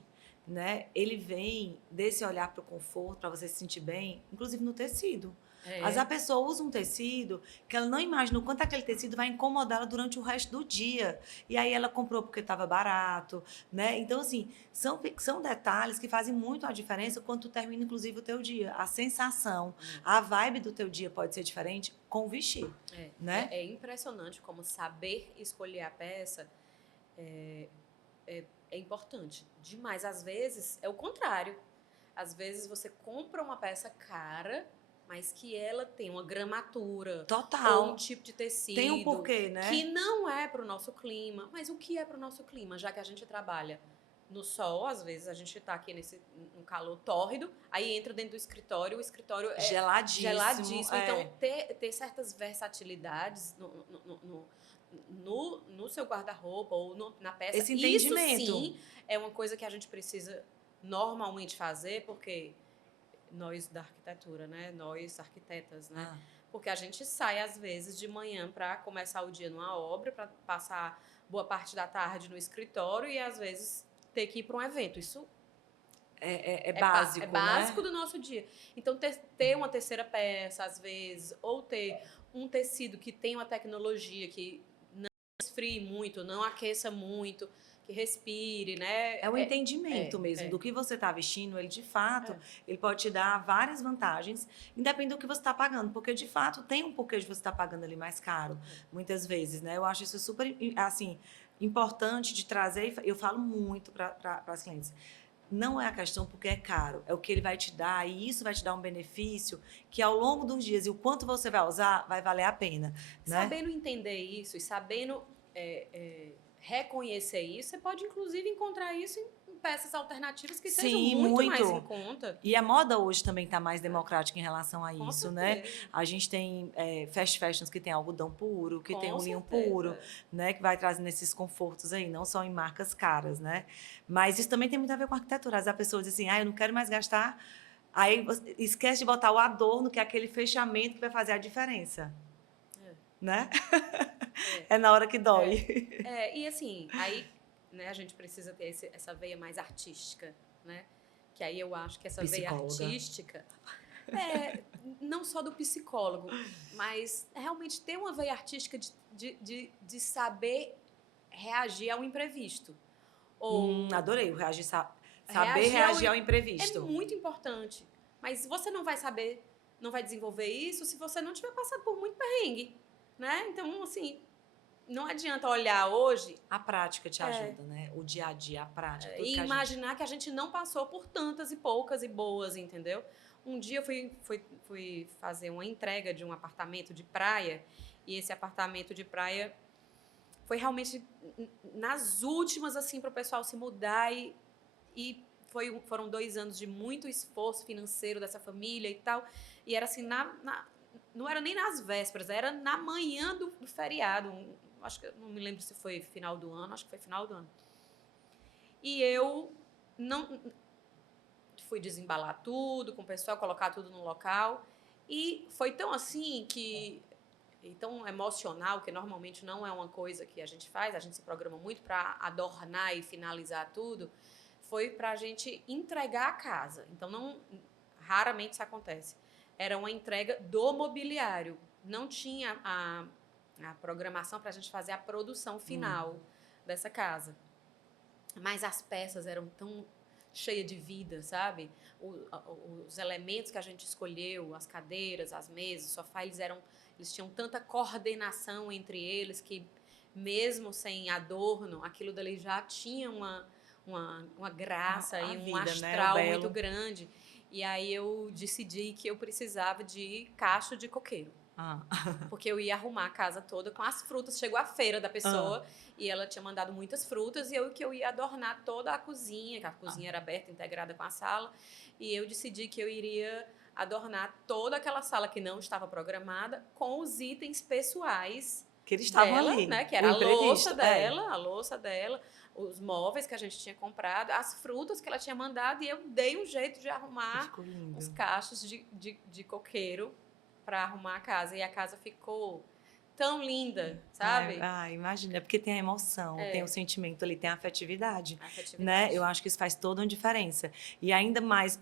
né, ele vem desse olhar para o conforto, para você se sentir bem, inclusive no tecido. Mas a pessoa usa um tecido que ela não imagina o quanto aquele tecido vai incomodá-la durante o resto do dia. E aí ela comprou porque estava barato, né? Então, assim, são detalhes que fazem muito a diferença quando tu termina, inclusive, o teu dia. A sensação, a vibe do teu dia pode ser diferente com o vestir. Né? É impressionante como saber escolher a peça é importante demais. Às vezes, é o contrário. Às vezes, você compra uma peça cara, mas que ela tem uma gramatura. Total. Ou um tipo de tecido. Tem um porquê, né? Que não é para o nosso clima. Mas o que é para o nosso clima? Já que a gente trabalha no sol, às vezes a gente está aqui num calor tórrido, aí entra dentro do escritório, o escritório é geladíssimo. Então, ter certas versatilidades no seu guarda-roupa ou na peça. Esse entendimento. Isso sim é uma coisa que a gente precisa normalmente fazer, porque nós da arquitetura, né? Nós arquitetas, né? Porque a gente sai às vezes de manhã para começar o dia numa obra, para passar boa parte da tarde no escritório e às vezes ter que ir para um evento. Isso é básico, é básico do nosso dia. Então, ter uma terceira peça, às vezes, ou ter um tecido que tem uma tecnologia que não esfrie muito, não aqueça muito, que respire, né? É o entendimento mesmo do que você está vestindo. Ele, de fato, ele pode te dar várias vantagens, independente do que você está pagando. Porque, de fato, tem um porquê de você estar pagando ali mais caro, muitas vezes, né? Eu acho isso super, assim, importante de trazer. Eu falo muito para as clientes. Não é a questão porque é caro, é o que ele vai te dar, e isso vai te dar um benefício que ao longo dos dias e o quanto você vai usar, vai valer a pena. Né? Sabendo entender isso e sabendo reconhecer isso, você pode, inclusive, encontrar isso em peças alternativas que sejam muito mais em conta. E a moda hoje também está mais democrática em relação a isso, né? A gente tem fast fashions que tem algodão puro, que tem um linho puro, né? Que vai trazendo esses confortos aí, não só em marcas caras, né? Mas isso também tem muito a ver com a arquitetura. As pessoas dizem assim, eu não quero mais gastar. Aí esquece de botar o adorno, que é aquele fechamento que vai fazer a diferença. Né? É na hora que dói. E assim, aí, né, a gente precisa ter essa veia mais artística, né? Que aí eu acho que essa veia artística não só do psicólogo, mas realmente ter uma veia artística de saber reagir ao imprevisto. Adorei o saber reagir ao imprevisto. É muito importante. Mas você não vai desenvolver isso se você não tiver passado por muito perrengue. Né? Então, assim, não adianta olhar hoje A prática te ajuda, né? O dia a dia, a prática, tudo e que a gente... imaginar que a gente não passou por tantas e poucas e boas, entendeu? Um dia eu fui fazer uma entrega de um apartamento de praia e esse apartamento de praia foi realmente nas últimas, assim, para o pessoal se mudar e foram 2 anos de muito esforço financeiro dessa família e tal. E era assim, não era nem nas vésperas, era na manhã do feriado. Acho que não me lembro se foi final do ano, acho que foi final do ano. E eu não fui desembalar tudo com o pessoal, colocar tudo no local. E foi tão assim que e tão emocional, que normalmente não é uma coisa que a gente faz, a gente se programa muito para adornar e finalizar tudo, foi para a gente entregar a casa. Então, raramente isso acontece. Era uma entrega do mobiliário. Não tinha a programação para a gente fazer a produção final dessa casa. Mas as peças eram tão cheias de vida, sabe? Os elementos que a gente escolheu, as cadeiras, as mesas, o sofá, eles tinham tanta coordenação entre eles que mesmo sem adorno, aquilo dali já tinha uma graça e um vida, astral né? muito grande. E aí eu decidi que eu precisava de cacho de coqueiro. Porque eu ia arrumar a casa toda com as frutas. Chegou a feira da pessoa e ela tinha mandado muitas frutas e eu ia adornar toda a cozinha, que a cozinha era aberta, integrada com a sala. E eu decidi que eu iria adornar toda aquela sala que não estava programada com os itens pessoais que eles estavam dela, ali, né? Que era o a louça imprevisto, dela, a louça dela, os móveis que a gente tinha comprado, as frutas que ela tinha mandado e eu dei um jeito de arrumar uns cachos de coqueiro para arrumar a casa. E a casa ficou tão linda, sabe? Imagina, porque tem a emoção, tem o sentimento ali, tem a afetividade, né? Eu acho que isso faz toda uma diferença. E ainda mais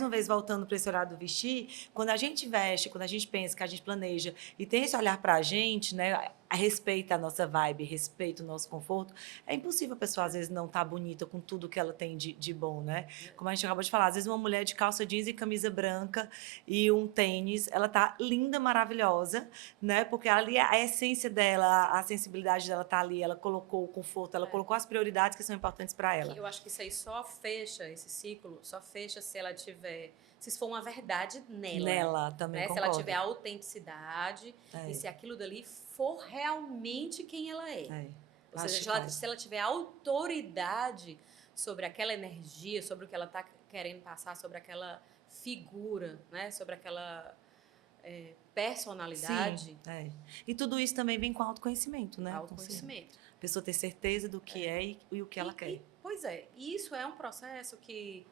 uma vez voltando para esse olhar do vestir, quando a gente veste, quando a gente pensa, que a gente planeja e tem esse olhar para a gente, né? Respeita a nossa vibe, respeita o nosso conforto, é impossível a pessoa, às vezes, não estar bonita com tudo que ela tem de bom, né? Como a gente acabou de falar, às vezes uma mulher de calça jeans e camisa branca e um tênis, ela tá linda, maravilhosa, né? Porque ali a essência dela, a sensibilidade dela tá ali, ela colocou o conforto, ela colocou as prioridades que são importantes para ela. Eu acho que isso aí só fecha, esse ciclo, só fecha se ela tiver... Se isso for uma verdade nela. Nela, também concordo. Se ela tiver autenticidade e se aquilo dali for realmente quem ela é. Ou seja, se ela tiver autoridade sobre aquela energia, sobre o que ela está querendo passar, sobre aquela figura, né? Sobre aquela personalidade. Sim, E tudo isso também vem com autoconhecimento, né? Autoconhecimento. A pessoa ter certeza do que é e o que ela quer. Pois é, e isso é um processo que,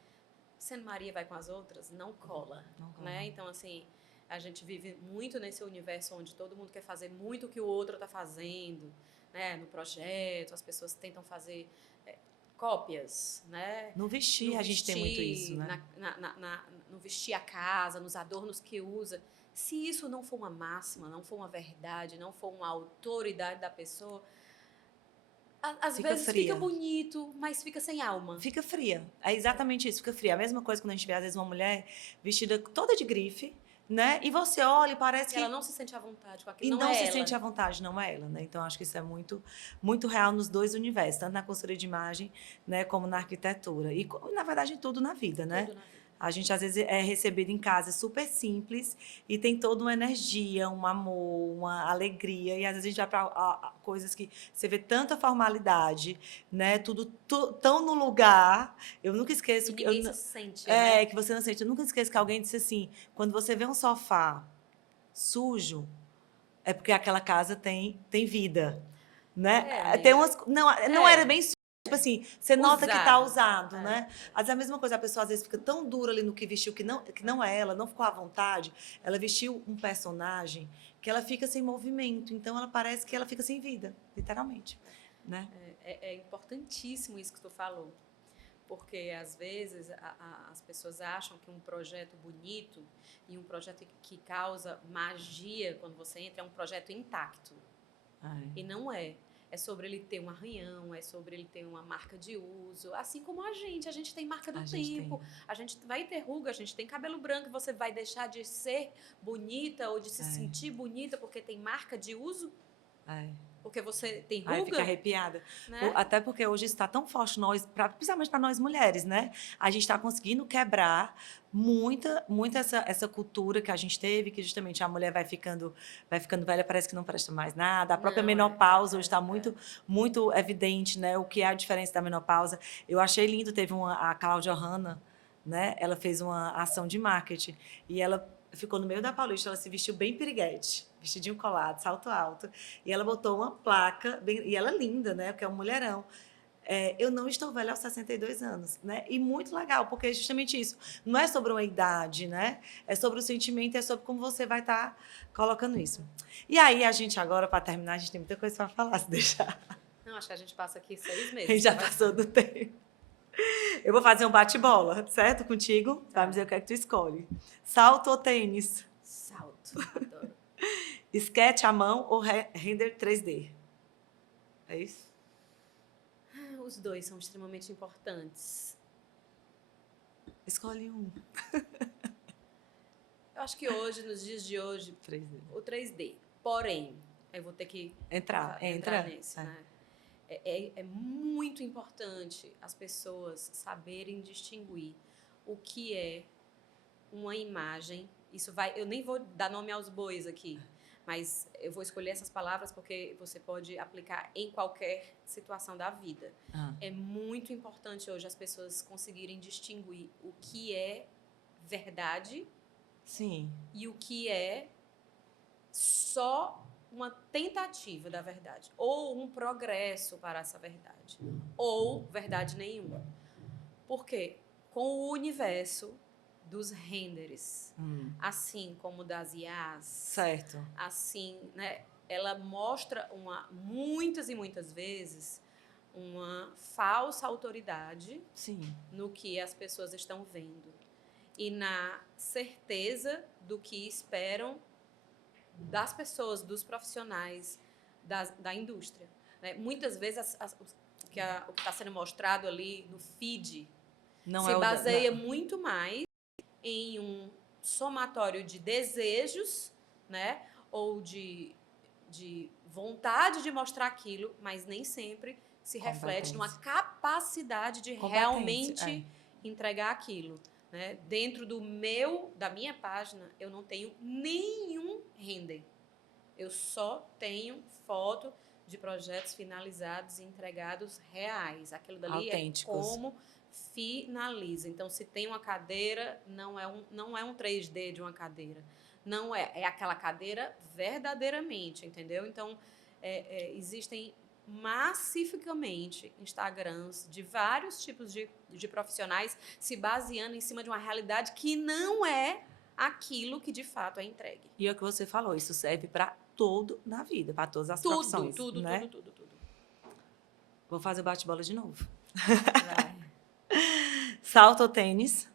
sendo Maria vai com as outras, não cola. Né? Então, assim, a gente vive muito nesse universo onde todo mundo quer fazer muito o que o outro está fazendo, né? No projeto, as pessoas tentam fazer cópias, né? No vestir, a gente tem muito isso, né? No vestir a casa, nos adornos que usa. Se isso não for uma máxima, não for uma verdade, não for uma autoridade da pessoa, às vezes fria. Fica bonito, mas fica sem alma. Fica fria. É exatamente isso, fica fria. A mesma coisa quando a gente vê, às vezes, uma mulher vestida toda de grife, né? E você olha e parece que... ela não se sente à vontade com aquilo. E não se sente à vontade, não é ela, né? Então, acho que isso é muito, muito real nos dois universos, tanto na consultoria de imagem, né, como na arquitetura. E, na verdade, em tudo na vida, né? Tudo na vida. A gente, às vezes, é recebido em casa super simples e tem toda uma energia, um amor, uma alegria. E, às vezes, a gente vai para coisas que você vê tanta formalidade, né? Tudo tão no lugar. Eu nunca esqueço... E ninguém se sente, né? Que você não sente. Eu nunca esqueço que alguém disse assim, quando você vê um sofá sujo, é porque aquela casa tem vida, né? Tem umas... Não era bem sujo. Tipo assim, você nota que está usado, né? Mas a mesma coisa, a pessoa às vezes fica tão dura ali no que vestiu, que não é ela, não ficou à vontade. Ela vestiu um personagem que ela fica sem movimento. Então, ela parece que ela fica sem vida, literalmente. Né? É importantíssimo isso que tu falou. Porque, às vezes, as pessoas acham que um projeto bonito e um projeto que causa magia quando você entra é um projeto intacto. E não é. É sobre ele ter um arranhão, é sobre ele ter uma marca de uso. Assim como a gente tem marca do tempo. A gente vai ter ruga, a gente tem cabelo branco. Você vai deixar de ser bonita ou de se sentir bonita porque tem marca de uso? porque você tem Ai, fica ruga, arrepiada. né? Até porque hoje está tão forte principalmente para nós mulheres, né? A gente está conseguindo quebrar muita essa cultura que a gente teve, que justamente a mulher vai ficando velha, parece que não presta mais nada. A própria Não, menopausa hoje está muito evidente, né? O que é a diferença da menopausa. Eu achei lindo, teve a Cláudia Hanna, né? Ela fez uma ação de marketing e ela ficou no meio da Paulista, ela se vestiu bem piriguete, vestidinho colado, salto alto, e ela botou uma placa, e ela é linda, né? Porque é um mulherão. Eu não estou velha aos 62 anos, né? E muito legal, porque é justamente isso. Não é sobre uma idade, né? É sobre o sentimento, é sobre como você vai estar colocando isso. E aí, a gente agora, para terminar, a gente tem muita coisa para falar, se deixar. Não, acho que a gente passa aqui 6 A meses. gente já passou do tempo. Eu vou fazer um bate-bola, certo? Contigo? Tá. Vai me dizer o que é que tu escolhe. Salto ou tênis? Salto, adoro. Sketch à mão ou render 3D? É isso? Os dois são extremamente importantes. Escolhe um. Eu acho que hoje, nos dias de hoje, 3D. o 3D. Porém, eu vou ter que Entra. nisso, né? É muito importante as pessoas saberem distinguir o que é uma imagem. Eu nem vou dar nome aos bois aqui, mas eu vou escolher essas palavras porque você pode aplicar em qualquer situação da vida. É muito importante hoje as pessoas conseguirem distinguir o que é verdade. Sim. E o que é só uma tentativa da verdade, ou um progresso para essa verdade, ou verdade nenhuma. Por quê? Com o universo dos renders, assim como das IAs, Certo. assim, né, ela mostra muitas e muitas vezes uma falsa autoridade no que as pessoas estão vendo e na certeza do que esperam das pessoas, dos profissionais da indústria. Né? Muitas vezes o que está sendo mostrado ali no feed se baseia muito mais em um somatório de desejos, né? Ou de vontade de mostrar aquilo, mas nem sempre se reflete numa capacidade de realmente entregar aquilo. Né? Dentro da minha página, eu não tenho nenhum render. Eu só tenho foto de projetos finalizados e entregados reais. Aquilo dali autênticos. É como finaliza. Então, se tem uma cadeira, não é um 3D de uma cadeira. Não é aquela cadeira verdadeiramente, entendeu? Então, existem massificamente Instagrams de vários tipos de profissionais se baseando em cima de uma realidade que não é aquilo que de fato é entregue. E é o que você falou, isso serve para tudo na vida, para todas as profissões. Tudo. Vou fazer o bate-bola de novo. Vai. Salto ou tênis?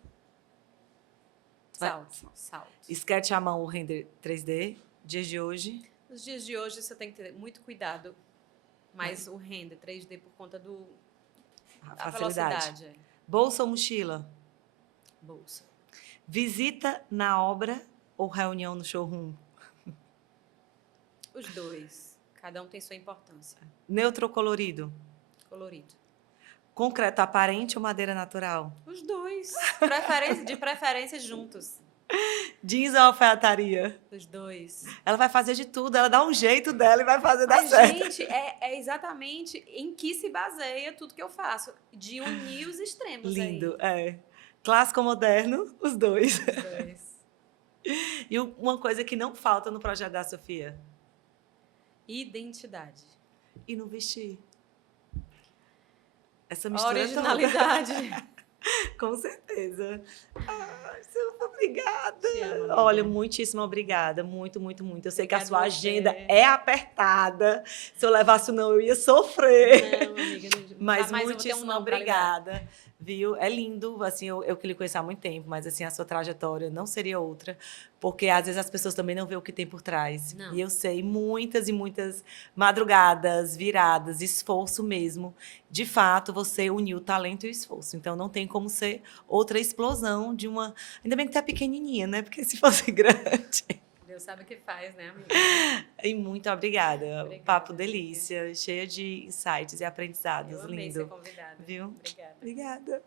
Salto. Sketch à mão ou render 3D? Dias de hoje? Nos dias de hoje você tem que ter muito cuidado. Mas o render 3D por conta da velocidade. Bolsa ou mochila? Bolsa. Visita na obra ou reunião no showroom? Os dois. Cada um tem sua importância. Neutro ou colorido? Colorido. Concreto aparente ou madeira natural? Os dois. De preferência juntos. Jeans ou alfaiataria? Os dois. Ela vai fazer de tudo, ela dá um jeito dela e vai fazer dar certo. Gente, é exatamente em que se baseia tudo que eu faço. De unir os extremos. Lindo, aí. Clássico ou moderno, os dois. Os dois. E uma coisa que não falta no projeto da Sofia? Identidade. E no vestir? Essa mistura originalidade. Com certeza. Obrigada. Te amo, amiga. Olha, muitíssimo obrigada. Muito, muito, muito. Eu sei que a sua Obrigada agenda você. é apertada. Se eu levasse o não, eu ia sofrer. Não, amiga. Mas eu vou ter muitíssimo não pra obrigada. Viu? É lindo, assim, eu que lhe conheço há muito tempo, mas assim, a sua trajetória não seria outra, porque às vezes as pessoas também não veem o que tem por trás. Não. E eu sei muitas e muitas madrugadas, viradas, esforço mesmo. De fato, você uniu o talento e o esforço. Então, não tem como ser outra explosão de uma... Ainda bem que tá pequenininha, né? Porque se fosse grande... Deus sabe o que faz, né, amiga? E muito obrigada. Obrigada, Papo amiga. delícia, cheia de insights e aprendizados. Eu amei ser Lindo. convidada. Viu? Obrigada. Obrigada.